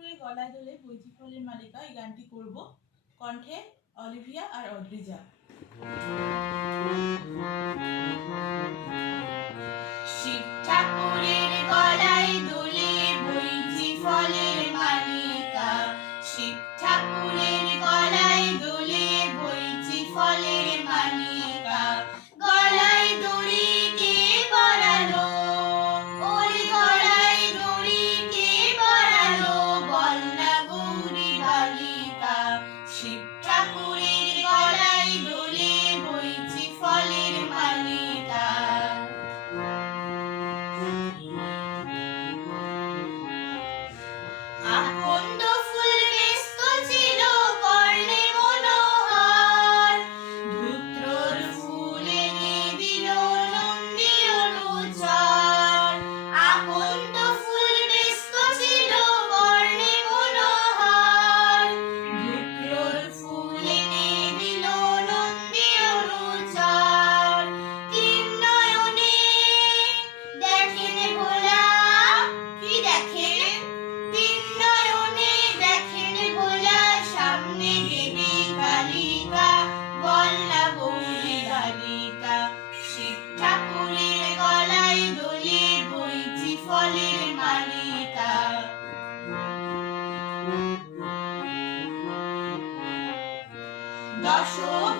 ঠাকুরের গলায় দোলে বৈজি ফলের মালিকা এই গানটি করব কণ্ঠে অলিভিয়া আর অদ্রিজা। нашого.